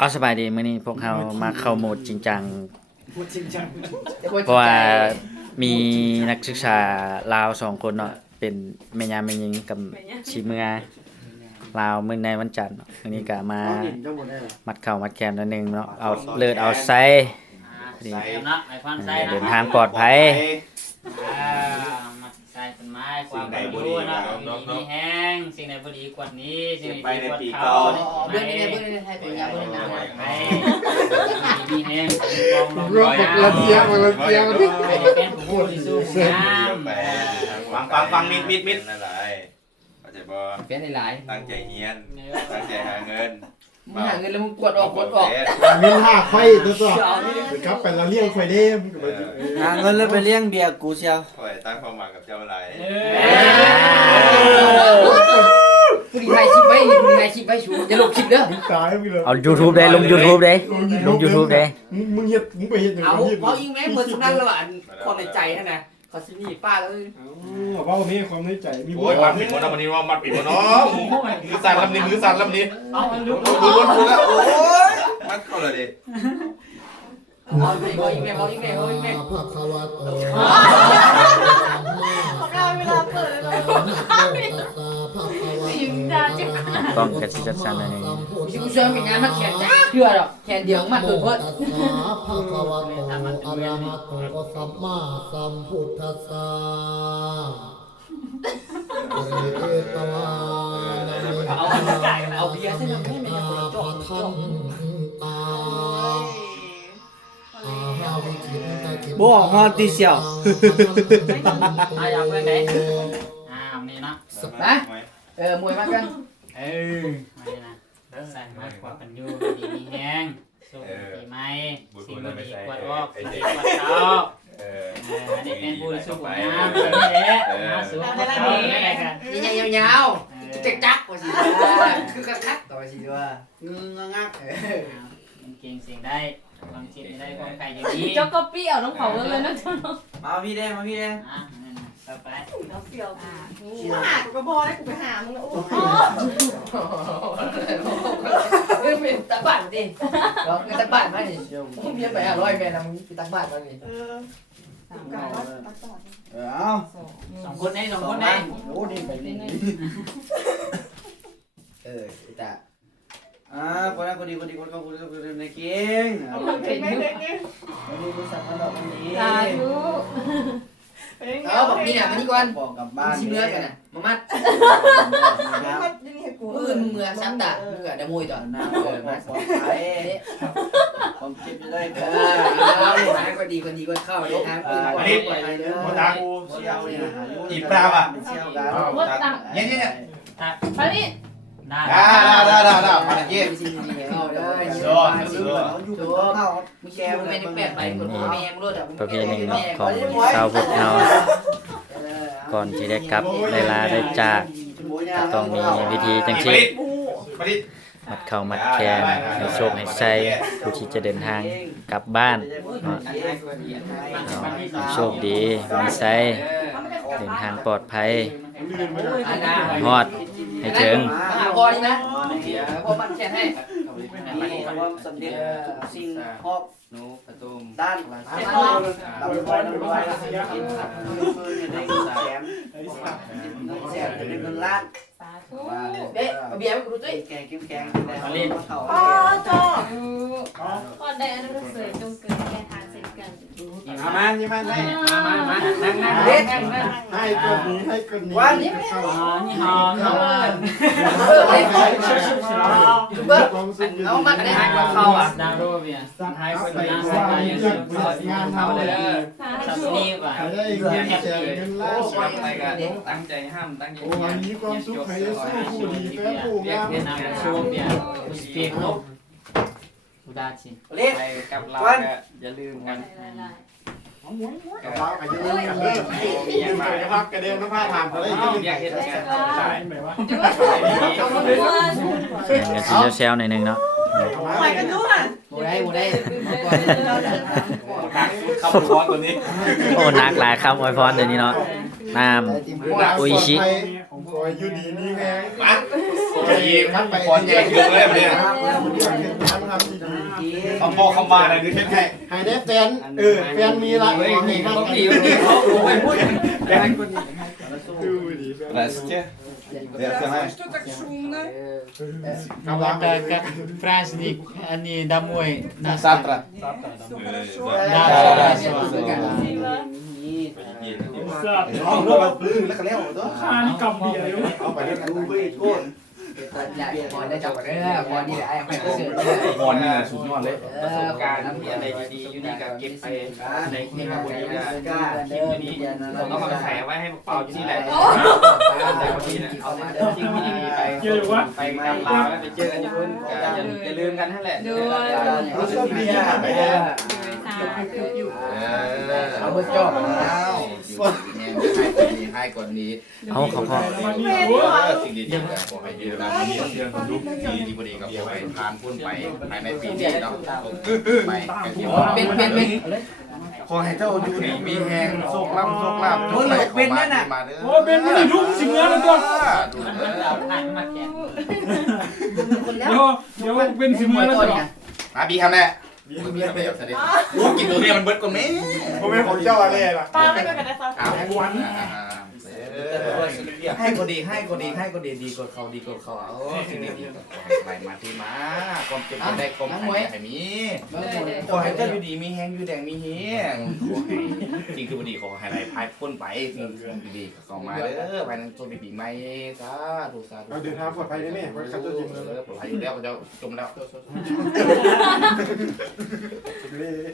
เอาสบายดีมื้อนี้พวกเรามาเข้าโหมดจริงจัง พูดจริงจัง เพราะว่ามีนักศึกษาลาว2คนเนาะเป็นแม่ยามแม่หญิงกับชีเมือลาวมื้อในวันจันทร์เนาะมื้อนี้ก็มามัดเข้ามัดแขนนิดนึงเนาะเอาเลิศเอาไซนี่ ใส่เนาะไอคอนใส่ เดิน เนาะ ทางปลอดภัย มาใส่ต้นไม้ความรู้เนาะมีแห้งสิ่งใดบ่ดีกว่านี้สิ่งใดดีกว่าเขา เรื่องนี้ในเรื่องนี้ไทยเป็นยาเรื่องน้ำ ให้มีแห้งกองลง รถละเทียงละเทียงที่ เป็นผู้ที่สู้น้ำ ฟังมิดนั่นแหละเข้าใจบ่ เป็นหลาย ตั้งใจเฮียนตั้งใจหาเงิน มึงหาเงินแล้วมึงกดออกกดออก เงินห้าค่อยตัวตัวครับไปเราเลี้ยงค่อยเด้ม หาเงินแล้วไปเลี้ยงเบียร์กูเชียว คอยตั้งความหวังกับเจ้าอะไร ผู้ดีไทยชิปไว้ผู้ดีไทยชิปไว้ชูจะลบชิปเด้อ ตายมึงเลย เอา YouTube ได้ลง YouTube ได้ลง YouTube ได้ มึงเฮ็ดมึงไปเฮ็ดอย่าง เอา นี้ เพราะยิงแม่เหมือนสำนักแล้วอ่ะความในใจนั่นนะเขาสินี่ป้าเลย เพราะมีความในใจมี โอ้ยมัดปิดหมดนะวันนี้ว่ามัดปิดหมดเนาะมือสั่นลำนี้มือสั่นลำนี้ เอาลุก ดูแล้วโอ้ยมัดเข้าเลยดิ เอายิงแม่เอายิงแม่เอายิงแม่ พระคัมภีร์ เวลาเปิดเลยยิ้มดาจิ๊บ ต้องกระสิจัดสันหน่อยหนึง ชูเชิงเป็นงานมาแขนเชื่อหรอกแขนเดียวมาเกิดเพิ่น พระคัมภีร์อะระหะโตสัมมาสัมพุทธัสสะเอตวานามิ เอาไก่เอาเบียร์ใส่น้ำแม่ไม่อยากคนจบจบ ตาอาวิจิตตาจิต บ่ฮอดติเชียว อยากไปไหนนี่เนาะ มวยมากัน ไม่นะใส่มากกว่ากันอยู่ดีมีแห้งสู้ปีใหม่สิ่งดีกว่าออกดีกว่าเขา อันนี้เป็นผู้สู้น้ำนี่แหละสู้เขาไม่ได้กัน ยาวๆจักว่าสิคือคักต่อสิว่าเงื้องัก เก่งสิ่งได้ความคิดได้ความใครอย่างนี้ จ๊อกก็เปรี้ยวน้องเผาเลยนะจ๊อก มาพี่แดงมาพี่แดง ต่อไป น้องเปรี้ยวมาหากูก็พอได้กูไปหามึงแล้วโอ้เป็นตักบาทดิเราเงินตักบาทมาดิมึงเพี้ยนไป500แม่นะมึงไปตักบาทมาดิ การว่าตักต่อ เอา สองคนนี้สองคนนี้ โอ้นี่ไปนี่ตา คนนั้นคนดีคนเข้าคนในเก่ง เอาคนเก่งไหมเด็กนี่ วันนี้รู้สักดอกวันนี้ สาธุ บอกนี่น่ะมานี่ก่อน บอกกับบ้าน สิเมื่อกันน่ะมามัด มันยังเห็นกู ปืนเมื่อซ้ำตาเมื่อดะมวยต่อ นะมาปลอดภัยความเจ็บจะได้เด้อ คนดีคนเข้าเด้ทางปืน อันนี้ปล่อยไปเด้อกูเชี่ยวนี่นะเชี่ยวกัน วัดตัง เนี่ย ไปนี่ ได้ ได้มาตะกี้ สิ่งดีเข้าเด้อ อยู่เข้า มึงแกมึงไม่ได้แปดไปคนแม่มึงรู้จัก ประเพณีเนาะของชาวพุทธเราก่อนที่ได้กลับได้ลาได้จากก็ต้องมีวิธีจังซี่ มาดิ มัดเข่ามัดแขนให้โชคให้ใส่ผู้ที่จะเดินทางกลับบ้านเนาะให้โชคดีมีไสเดินทางปลอดภัยฮอดให้ถึง หาพอนี่นะพอมันแค่ให้ ความสำเร็จสิ่งครอบ หนูประตู ด้านเราไปบอยเราไปบอยเราไปกินมือในแสนแสนจะเป็นเงินล้าน สาธุ เด็กเบียร์ไม่รู้ด้วย แกงกิ้มแกงแต่เขา อ๋อจ้าก็ได้อันนั้นเสยจงเกิดแก่ทางเสร็จกัน มานี่มาได้ มานั่ง เด็ก ให้คนนี้ให้คนนี้ วันนี้ เข้า นี่หอมหอม ยูเบอร์เอามากันได้ เข้าอ่ะดาวโรเบียท้ายคนนั้นสบายอยู่สุดงานเขาเลย สา สับ ธุ นี่ว่ะ ให้ได้เงินแสนเงินล้าน ตั้งใจห้ามตั้งใจ โอ้วันนี้ความสุขให้ได้สู้ผู้ดีแฟนผู้งาม เวียดนามโชว์เบียอุสเปกโลกอุดาชิ เล็ก ไปกับเราอย่าลืมกัน กระเพาะกระเด็นกันเลยยืนกระเพาะกระเด็นน้ำผ้าถามอะไรก็ อยากเห็นกันใช่ เอามาด้วย เงินสิเซลๆหน่อยหนึงเนาะ ไปกันด้วย หมดได้หมดได้ ขับร้อนตัวนี้ โอ้นักหลายคำอวยพรเดี๋ยวนี้เนาะน้ำ โออิชิ ข อยอยู่ดีนี่แฮง มาพอดีพอแยกเรื่องเลยเนี่ย ทำดี คำบอกคำมาอะไรนี่ให้ ให้ได้แฟนแฟนมีละให้กัน เขาไม่พูด ดูดี อะไรสักแค่เดี๋ยวจะให้ Как праздник, они домой на Завтра. Да, ห้องเราปลื้มแล้วก็แล้วตัวข้านี่กำเบียร์เลยเอาไปได้ดูไปโทษ อยากบอลได้จับกันได้บอลนี่ไอ้ไม่ก็เสือ บอลนี่สุดยอดเลย ประสบการณ์มีอะไรดีๆอยู่นี่กับเก็บไปในคลิปวันนี้นะคลิปนี้ผมเอามาใส่ไว้ให้เปาอยู่นี่แหละแต่วันนี้เนี่ยเอามาทิ้งที่นี่ไปไปกำลาแล้วไปเจอกันที่นู่นอย่าลืมกันนั่นแหละ รู้สึกดีอ่ะไป โด เลย ยสา เอาเบอร์จอบ แล้วให้ก่อนนี้ เอาเขาพอ สิ่งดีๆขอให้ดีนะมีเรื่องทุกทีดีพอดีกับขอให้ทานพุ่นไปภายในปีนี้เนาะไป เป็น ขอให้เจ้าอยู่ดีมีแหงโชคลาภมาเด้อ โอ้เป็นไม่ได้ลุกสิเงี้ยแล้วก็ ผ่านมาแข่ง เดี๋ยวเป็นสิเงี้ยแล้วก็ มาบีคำแน่บีคำเดียวเสด็จกินตัวนี้มันเบิดก่อนไหม ผมเป็นของเจ้าอะไรล่ะ ป้าไม่ก็ได้ซอส ให้ก็ดีดีกว่าเขาสิ่งดีๆไปมาที่มาความเจ็บได้ความหายให้มีขอให้เจ้าอยู่ดีมีแหงอยู่แดงมีเฮงขอให้จริงคือพอดีขอให้ไหลพายพ้นไปสิ่งดีๆเข้ามาเด้อภายในตัวดีๆไม่สาธุสาธุ เราเดินทางปลอดภัยได้ไหมว่าเขาจะยิงเรา ปลอดภัยอยู่แล้วเขาจะจมแล้ว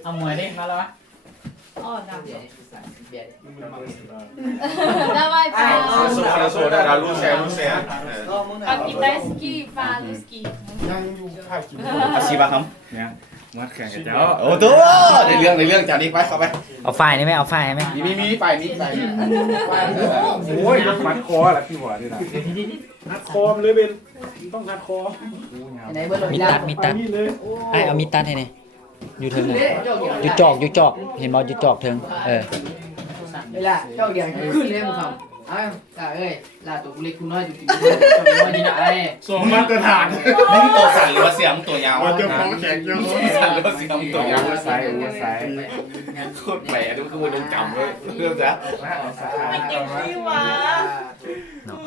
เอาหมวยดิมาแล้ววะ อ๋อดำ เบียร์เบียร์ ได้ไว้ไป โซดาลูแซน ปากินได้สกีฟาลูสกี นั่งอยู่ภาคกิน อาชีพครับเนี่ยมัดแข่งกันเจ้าโอ้ตัวในเรื่องจากนี้ไปเข้าไป เอาไฟนี่ไหมเอาไฟไหม มีไปมีไป โอ้ยมัดคอแหละพี่หัวนี่นะมัดคอมเลยเป็นต้องมัดคอ ไหนเบอร์ มีตัดมีตัด นี่เลย ให้เอามีตัดให้นี่อยู่เทิงนะอยู่จอกเห็นบ่อยู่จอกเทิงเวลาเจ้าอย่างขึ้นเลยมึงครับอ้าวเอ้ยลาตัวกูเล็กกูน้อยอยู่กินน้อยนี่นะไอ้ สองมาตรฐาน มึงตัวสั่นหรือว่าเสียงตัวยาว มันจะฟ้องแข่งยัง สั่นหรือว่าเสียงตัวยาว ใส่ใส่ โคตรแปลกนี่คือมันโดนจำเลยเรื่องจ้ะ ไม่เก็บที่วะ เนาะ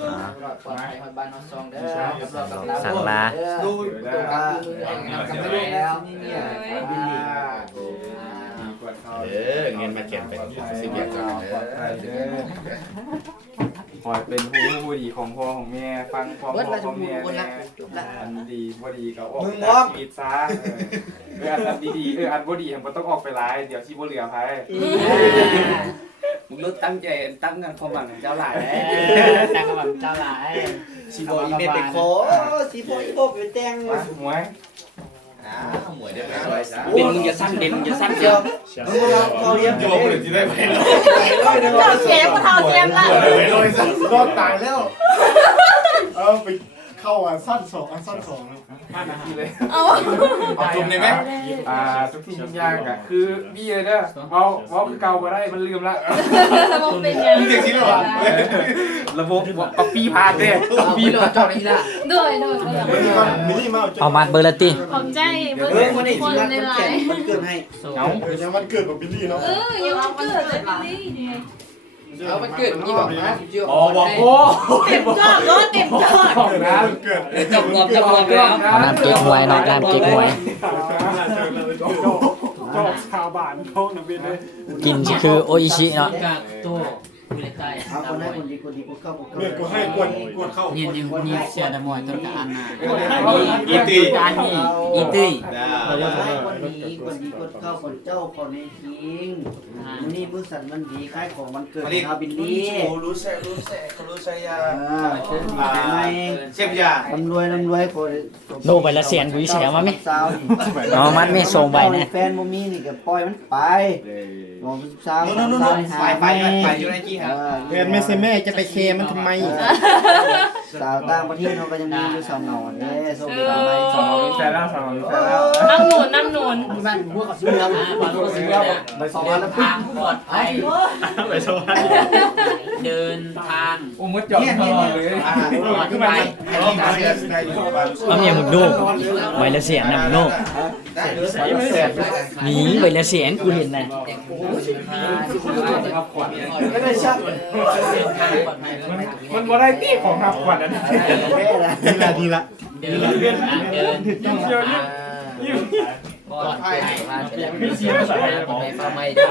ปลอดภัยบ้านน้องซองเด้อ สั่งลา ดูตัวกับไม่รู้แล้วนี่เนี่ย เงินมาเก็บเป็นสิบอย่างกัน คอยเป็นผู้ดีของพ่อของแม่ฟังความพ่อของแม่อันดีบ่ดีก็ออกจากชีวิตซะอันดีอันบ่ดีมันต้องออกไปร้ายเดี๋ยวที่บ่เหลือไผ มึงเลิกตั้งใจตั้งกันความหวังเจ้าหลาย ตั้งกับเจ้าหลาย สิบ่อีเมลไปขอสิบ่อีโบไปแต่ง หวย หมวยได้ไหม เป็นมึงอย่าสั้นเด่นมึงอย่าสั้นเดียวมึงเราเรียน โยมเลยที่ได้ไป เท่าเทียมก็เท่าเทียมละ ลอยซะรอดตายแล้วไปเข้าสั้น2สั้น2 5 นาทีเลย เอา เอาจุ่มได้ไหม ทุกที่ทุกอย่างอ่ะคือบี้เลยเด้อเว้าคือเก่าบ่ได้มันลืมละ ระบบเป็นยัง เด็กชิ้นหรอ ระบบป๊อปปี้พาดเด้ เอาพี่หลอดจอดนี่ละ ด้วยก็อย่าง มินิมา เอามาเบอร์ละติ ของใจเบอร์ มันได้ ค สิ น รัด ใน มัน ไล แข่ง น์ มันเกินให้ เอา ยังวันเกิดของบิลลี่เนาะ ยังเอาเกิดเลยพี่นี่ เอามันเกิดยี่บอกนะเชื่อ บอกโอ้ เต็มจอดรถเต็มจอด เกิด จบแล้ว เอาน้ำเก๊กหวยเนาะน้ำเก๊กหวย จอกชาวบ้านท้องน้ำเป็นเลย กินคือโออิชิเนาะ Как то улетай เอาคนให้คนดีคนดีคนเข้าคนเข้า เนี่ยกูให้กวนเข้า не все домой, только она. อีตี Они, и ты. ให้คนดีคนดีคนเข้าคนเจ้าคนในคิงนี่มือสั่นมันดีค่ายของมันเกิดอาบินลี่ รู้ใช่ยา เชิญดีใจไหม เชฟยา ลำรวยคน โนไปละเสียนกูเสียมาไหม สาว เอามัดไม่ส่งไปนะ แฟนบ่มีนี่ก็ปล่อยมันไปมองสาว นู่นไปอยู่ในกี้ฮะ เรียนไม่ใช่แม่จะไปเคมันทำไม สาวต่างประเทศเขาก็ยังมีอยู่สาวเหงาเด้ส่งไปทำไม สองมีแฟนแล้ว น้ำหนุน นน บ้านหัวกับเสือบ้านหัวกับเสือไปสองวันแล้ว ทางปลอดภัย ไปโชว์ เดินทาง โอ้มดจอดเลย ปลอดภัย เอาเมียมึงดูใบละเสียงนะมึงดูหนีใบละเสียงกูเห็นนะ ไม่ได้ชัก มันบ่ได้ที่ของหับขวัญอันนี้ ดีละ เดินเดิน ปลอดภัยไม่เสียภาษาไทยไม่ฟังไม่ได้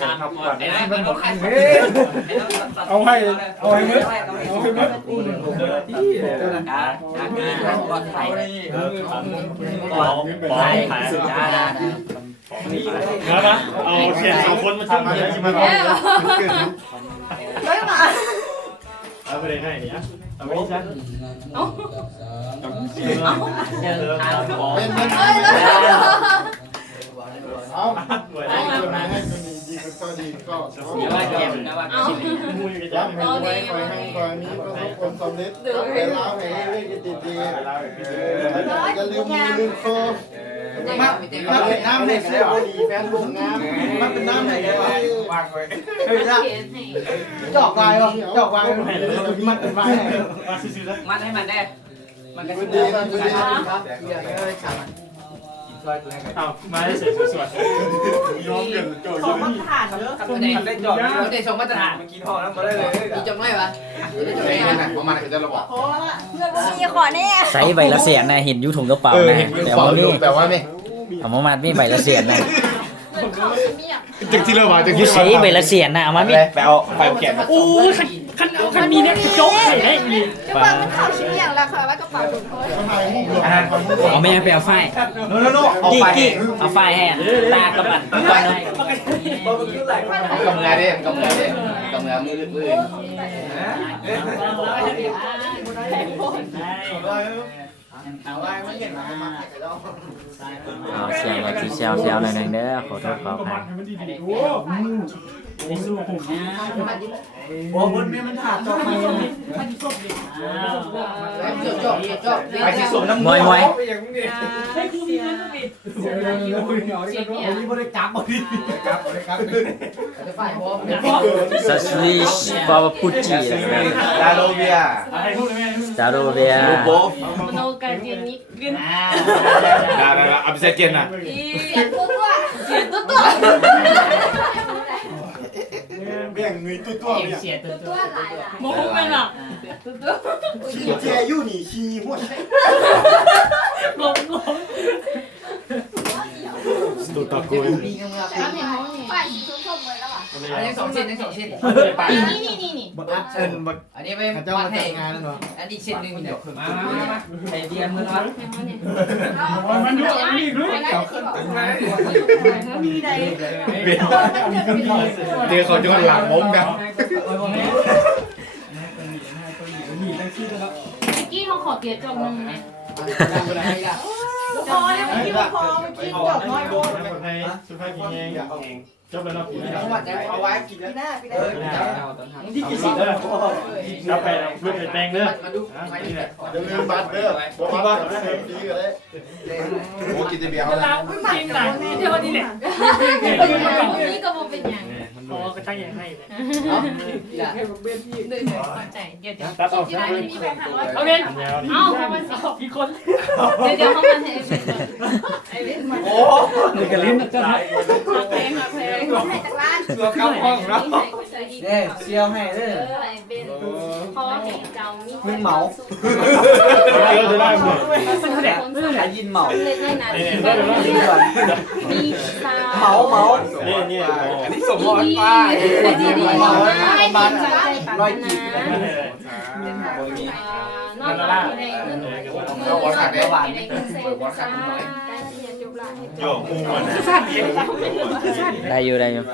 ทางปลอดภัยมันต้องขัด เอาให้มืดเอาให้มืด การเดินทางปลอดภัยปลอดภัยนะเอาเสียง2คนมาทำอะไรใช่ไหมครับเอาไปเลยให้เนี่ยเอาไปซะ เดินทางปลอด เอา อย่าว่าเจ็บนะว่าเจ็บ รับให้ไว้คอยให้คอยมีประสบผลสำเร็จไปเล่าให้เรื่องดีๆอย่าลืมมือลืมคอมันเป็นน้ำให้เสียดีแฟนลุงงามมันเป็นน้ำให้วางไว้เฮ้ยจ้ะจอกวายวะจอกวายมันเป็นวาย มัดให้มันได้มันก็ ดีมันดี ครับเดี๋ยวไม่ขาด เอามาให้เสียงสวยๆยอมกันโจย ได้จอดได้ส่งมาตรฐาน เมื่อกี้พ่อนั้นมาได้เลย มีจงไหมวะ ประมาณจะระบอก ชีขอแน่ ใส่ใบละเสียงนะเห็นอยู่ถุงกระเป๋านะแต่ว่านี่ แบบว่าไม่ เอามามัดมีใบละเสียงนะ เงินเข้าฉันไม่อยาก จึงที่เราบอกจึง อยู่ใส่ใบละเสียงนะเอามามี ไปเอาไปเขียน โอ้ยคันมีเนี่ยโจ๊กใส่ได้ดี ก็ว่ามันเข้าชิ้นอย่างละค่ะว่ากระเป๋าถุงโค้ด เอาแม่ไปเอาไฟ โน่เอา กิ๊ก ไป กิ๊กเอาไฟให้ตากระบันก่อนเลย กำเงาดิกำเงาดิกำเงามือมือ เอาเสียงแบบที่เซลหน่อยนึงเด้อขอโทษขออภัย ในสู้ผมนะ โอ้คนนี้มันถาดจอกไปจอก ไปที่สุดน้ำ มวยมวย ไม่ได้จับบ่ดิจะฝ่ายพร้อม ซัสลิชบาบาปุจิ ดาโลเวีย สตาโรเวีย โบฟ มโนการเรียนนี้เรียน ดาอับเซเกนอ่ะ เสียตัว แบ่งเงินตัวเนี่ย เสียตัว ตัวหลายโมโหมันหรอตัว เทียยู่นี่ชีหัว ตัวตะโกน ดีงาม แล้วเห็นเขาเนี่ยฝ่ายชุดชมเลยแล้วอ่ะ อันนี้2เส้น2เส้น นี่ อันนี้ไปวัดให้งานแล้วเนาะอันนี้เส้นนึงเดี๋ยวมาไอเดียมึงวะ มันอยู่นี่ด้วย มีใด เจอเขาจะหลังผมแบบ กี้เขาขอเกียร์จบนึงนะ พอเนี่ยเมื่อกี้พอเมื่อกี้จบน้อยโคตร สุภาพกินเองจบแล้วเนาะ จังหวัดจะเอาไว้กินหน้าไปได้ที่กี่สิบ กาแฟลูกแตงเด้อ มาดูไปนี่แหละ อย่าลืมบัตรเด้อบอกบัตรเด้อดีกันเลย โอ้กินจะเบียร์เขาเลย กินหลังเดี๋ยวนี้แหละนี่ก็บ่เป็นอย่าง พอกระช่างยังให้ เดี๋ยว ตัดออก ที่ได้ไม่มีแบบ500 เอาเล่น เขามาสิ อีกคน เดี๋ยวเขามาให้ไอ้เว้นมา โอ้ นี่ก็ลิ้นจะ แพงให้จากร้าน ตัวเข้าห้องแล้ว เนี่ยเซียวให้เด้อ ไอ้เบนเพราะว่าเห็นเจ้ามี มึงเหมา จะได้หมด ใครยินเหมา เล่นได้นานมีซา เหมา นี่ อันนี้สมมติป้า ดีๆไม่บ้านร้อยจีบนะนอกจากในเงินมือขาดหวานในเงินเซ็นซ่าโยกมูมัน ได้อยู่ได้อยู่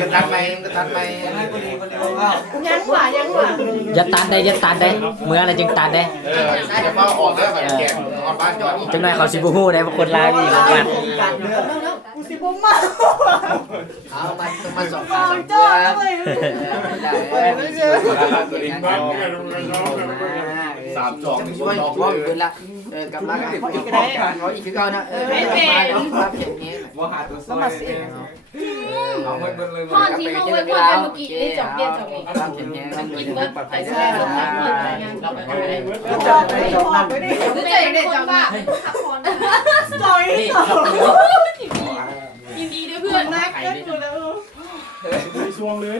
กระตัดไหมกระตัดไหม ยังหวาน อย่าตัดได้อย่าตัดได้เมื่ออะไรจึงตัดได้ จะมาออกแล้วแบบแกงออนบ้านจอด จังหน่อยเขาสิบ่ฮู้ได้ว่าคนลาวมีกัน การเนื้อกูสิบ่มาเอามันสองขาสองตัวได้ตัวนี้ก็ 3 2 ช่วยพร้อมขึ้นละกลับมากันพออีกก็ได้พออีกคือเก่านะมาเพียงนี้ ว่าหาตัวซ้อยเอาเบิดเลย พ่อที่เขาไว้พ่อกันเมื่อกี้ได้จบเย็นจบเอง มาเพียงนี้ กินเบิร์ดไปแซ่บเลยงานเราไปเลย จบนั่น หรือใจได้จบว่าขับพรสอยยินดีด้วยเพื่อนมากเกินอยู่แล้ว มีช่วงเลย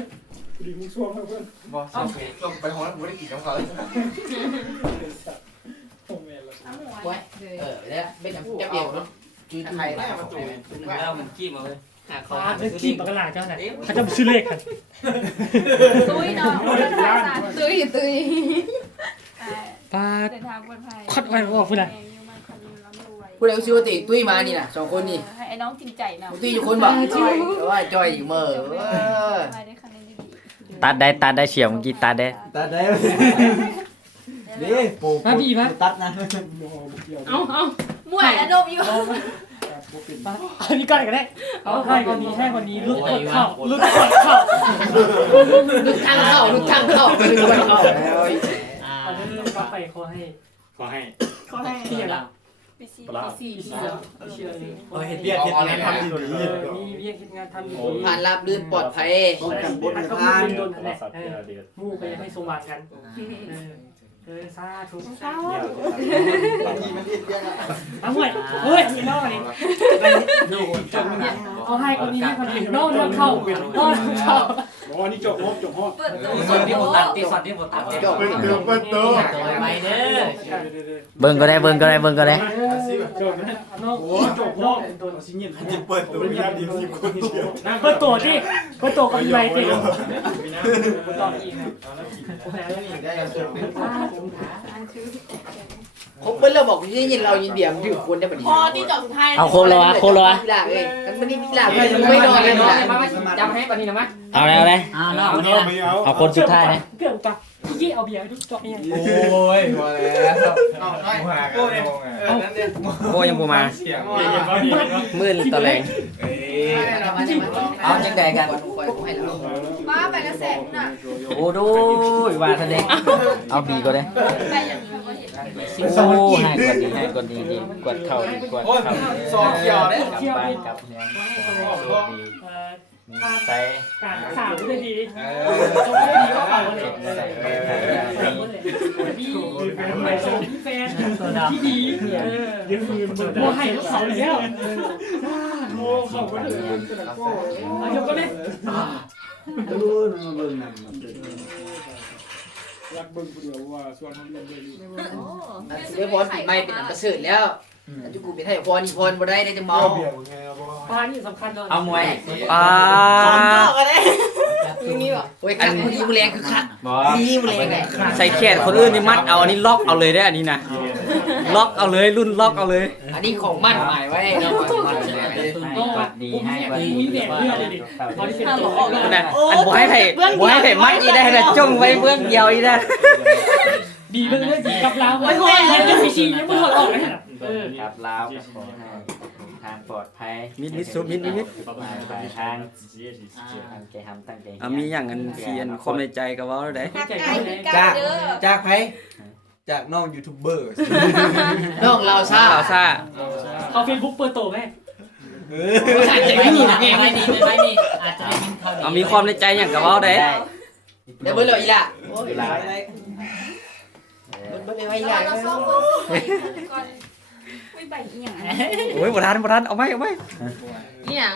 ดีมีช่วงเพื่อน บ่ส่งไปห้องแล้วบ่ได้กินกับเขาเลย เนี่ยเป็นจับเดี่ยวเนาะจุดไทยได้มาจุด แล้วมันขี้มาเลยเขา เรื่องขี้ปากกาเจ้าไหนเขาจะซื้อเลขกัน ตุ้ยเนาะตุ้ยปาด เดินทางปลอดภัย คดไว้บอกพูดนะ ผู้ใดชื่อว่าติตุ้ยมานี่นะ2คนนี่ ให้ไอ้น้องจริงใจเนาะ ตุ้ยอยู่คนบ่แต่ว่าจอยอยู่เมื่อ ไปได้คะแนนดี ตัดได้เฉียวเมื่อกี้ตัดได้ ตัดได้นี่ปู มาพี่มา ตัดนะ เอามวยอารมณ์อยู่ อันนี้ก่อนก็ได้เอาให้คนนี้ให้คนนี้ลุกกดเข้าลุกกดเข้า ลุกทางเข้าลุกทางเข้าลุกทางเข้า อันนี้ก็ไปขอให้ ขอให้ ขอให้ ที่อย่าง ปีสี่ เห็นเรียกทำดีมีเรียกงานทำดี ผ่านราบรื่นปลอดภัย บนทางโดนแหละมู่ไปให้สมบัติกันซาถูก บางทีมันติดยังอ่ะ เอาหมดเฮ้ยมีนอกนี่เขาให้คนนี้ให้คนนี้นอกเข้านอกเข้า อ๋อนี่จบฮอด เปิดตู้ ส่วนที่ผมตัดที่ส่วนที่ผมตัด จบ เปิดเติม ไปเด้อ เบิ่งก็ได้ นอกจบนอกตัว สิเงียบจะเปิดตัวไม่ได้ดีสิคนเดียว เปิดตัวที่เปิดตัวกับไรติต่ออีกนะ ครบเปิ้ลเราบอกที่ยินเรายินเดียมถือคนได้บ่ดี พอที่จบสุดท้าย เอาโคมแล้ววะ ลาเอ้ยกันไม่ได้มีลาไม่นอนเลยนะ จำให้ปานนี้นะมั้ย เอาเลยเอาคนสุดท้ายนะ เกือบตักยี่เอาเบียร์ทุกจอกเนี่ย โอ้ยพอแล้วเอาให้โอ้ยนั่นเนี่ย โอ้ยังบ่มา เสียง มื่นตะแลง เอาจังไดกันให้เรา ป้าไปกระแสน่ะ โอ้ดูว่าทะเลเอาบีก็ได้ ไปอย่างนี้ก็เห็น โอ้ให้ก่อนดีดีกดเข่าดีกด โอ้ย เข่า ซองเขียวเด้ กลับบ้านกลับเมืองดีใส่ การสาวได้ดี จ จ บบ ได้ ได้ ดี ดี ก็ ก็ เป่า เป่า เล เลย ย พี่แฟนที่ดียืนมือโมให้เขาแล้วโมเขาก็เลยยกก็ได้ รักเบิ่งผู้เดียวว่าส่วนของเรียนได้ดี เดี๋ยวพรปีใหม่เป็นอันประเสริฐแล้วจุกูเป็นให้พรอีพรบ่ได้ได้จังเมา ปลานี่สำคัญเลย เอามวยปลา มีแบบ โอ้ยคักดีมือแรงคือคักดีมือแรงไง ใส่แขนคนอื่นนี่มัดเอาอันนี้ล็อกเอาเลยได้อันนี้นะล็อกเอาเลยรุ่นล็อกเอาเลย อันนี้ของมั่นหมายไว้เนาะ ดีให้กว่าดี มีแบบเลือดเลยดิพอที่เป็นตัว นะอันบ่ให้ไผ่มัดอีได้นะจ้องไว้เบื้องเดียวอีได้ ดีเรื่องดีกับเราไว้ห้อยแล้วจะมีชียังไม่ถอดออกเลยครับลาวทางปลอดภัยมิดซุมิดไปทางแกทำตั้งใจมีอย่างอันเขียนความในใจกับว่าได้ จากไผจากน้องยูทูบเบอร์ น้องเราซ่า เขาเฟซบุ๊กเปิดโตไหม อาจจะไม่มีนะ ไม่ดีไม่ดีอาจจะได้ยินเขาดี เอามีความในใจอย่างกับว่าได้ เดี๋ยวเบิ่งเลยอีล่ะ เวลา เบิ่งเลยว่าอีล่ะ เราสองคนก่อนไม่ใบอีหยัง โอ้ยบ่ทันเอาไหม อีหยัง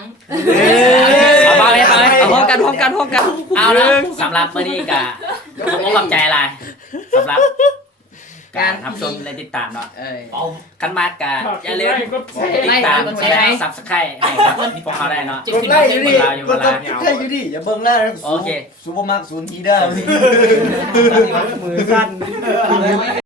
เอามาเลยเอาพร้อมกันเอาละสำหรับมื้อนี้ก็ผมขอบใจหลายสำหรับการรับชมและติดตามเนาะเอากันมากก็อย่าลืมติดตามแชร์ Subscribe ให้กับพวกเขาได้เนาะ กดไลค์อยู่ดิกดไลค์อยู่ดิอย่าเบิ่งแล้ว โอเค ซูเปอร์มาร์คศูนย์ทีเด้อ มือสั้น